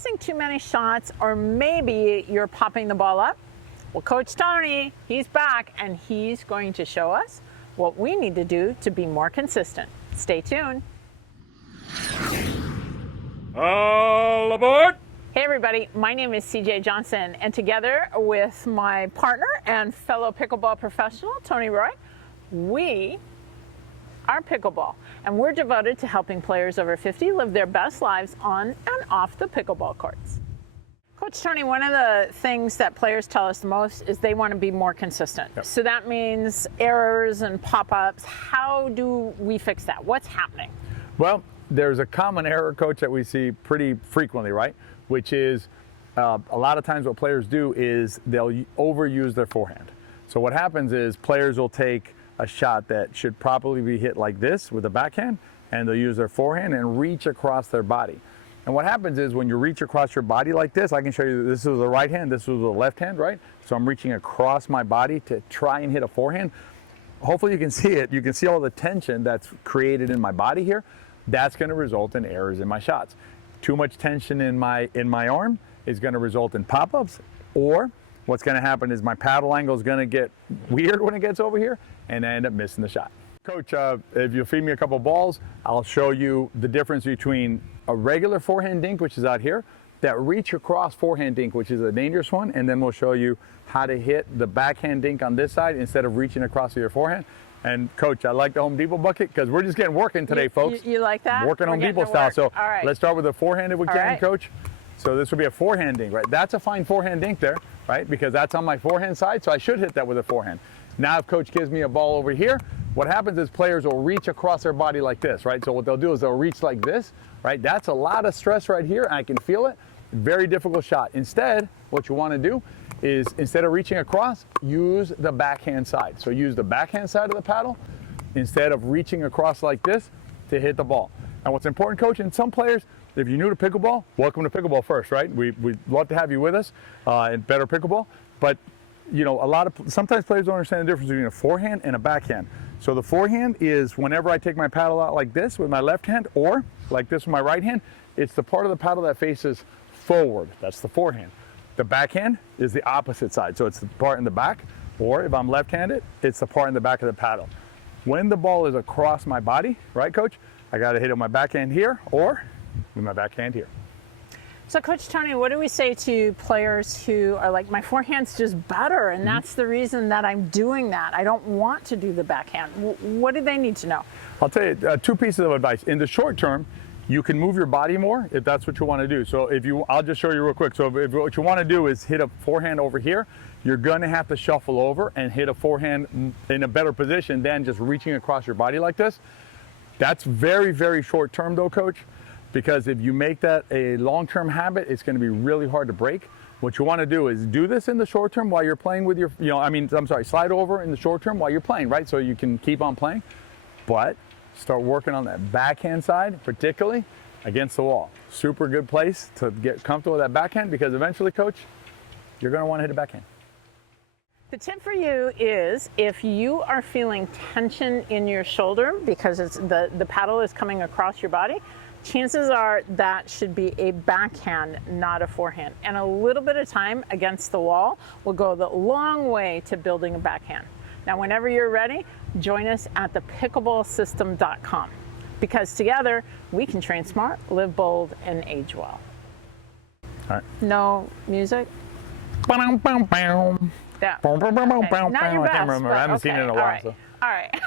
missing too many shots, or maybe you're popping the ball up. Well, Coach Tony, he's back, and he's going to show us what we need to do to be more consistent. Stay tuned. All aboard! Hey everybody, my name is CJ Johnson, and together with my partner and fellow pickleball professional, Tony Roy, we are Pickleball, and we're devoted to helping players over 50 live their best lives on and off the pickleball courts. Coach Tony, one of the things that players tell us the most is they want to be more consistent. Yep. So that means errors and pop-ups. How do we fix that? What's happening? Well, there's a common error, Coach, that we see pretty frequently, right? Which is a lot of times what players do is they'll overuse their forehand. So what happens is players will take a shot that should probably be hit like this with a backhand, and they'll use their forehand and reach across their body. And what happens is when you reach across your body like this, I can show you this was the right hand, this was the left hand, right? So I'm reaching across my body to try and hit a forehand. Hopefully you can see it. You can see all the tension that's created in my body here. That's going to result in errors in my shots. Too much tension in my arm is going to result in pop-ups, or what's going to happen is my paddle angle is going to get weird when it gets over here, and I end up missing the shot. Coach, if you'll feed me a couple balls, I'll show you the difference between a regular forehand dink, which is out here, that reach across forehand dink, which is a dangerous one, and then we'll show you how to hit the backhand dink on this side instead of reaching across with your forehand. And Coach, I like the Home Depot bucket because we're just getting working today, folks. You like that? Working Home Depot style. So all right. Let's start with a forehand if we can, Coach. So this would be a forehand dink, right? That's a fine forehand dink there, right? Because that's on my forehand side, so I should hit that with a forehand. Now if Coach gives me a ball over here, what happens is players will reach across their body like this, right? So what they'll do is they'll reach like this, right? That's a lot of stress right here, and I can feel it. Very difficult shot. Instead, what you want to do is instead of reaching across, use the backhand side. So use the backhand side of the paddle instead of reaching across like this to hit the ball. And what's important, Coach, and some players, if you're new to pickleball, welcome to pickleball first, right? We'd love to have you with us at Better Pickleball. But you know, sometimes players don't understand the difference between a forehand and a backhand. So the forehand is whenever I take my paddle out like this with my left hand, or like this with my right hand, it's the part of the paddle that faces forward. That's the forehand. The backhand is the opposite side. So it's the part in the back, or if I'm left-handed, it's the part in the back of the paddle. When the ball is across my body, right, Coach, I got to hit it with my backhand here, or with my backhand here. So Coach Tony, what do we say to players who are like, my forehand's just better, and that's the reason that I'm doing that. I don't want to do the backhand. What do they need to know? I'll tell you two pieces of advice. In the short term, you can move your body more if that's what you want to do. So I'll just show you real quick. So if what you want to do is hit a forehand over here, you're going to have to shuffle over and hit a forehand in a better position than just reaching across your body like this. That's very, very short term though, Coach, because if you make that a long-term habit, it's going to be really hard to break. What you want to do is do this in the short term while you're playing with your, slide over in the short term while you're playing, right? So you can keep on playing, but start working on that backhand side, particularly against the wall. Super good place to get comfortable with that backhand, because eventually, Coach, you're going to want to hit a backhand. The tip for you is if you are feeling tension in your shoulder because the paddle is coming across your body, chances are that should be a backhand, not a forehand. And a little bit of time against the wall will go the long way to building a backhand. Now, whenever you're ready, join us at thepickleballsystem.com, because together we can train smart, live bold, and age well. All right. No music? Yeah. Okay. Not your best, I can't remember. I haven't seen it in a while. All right.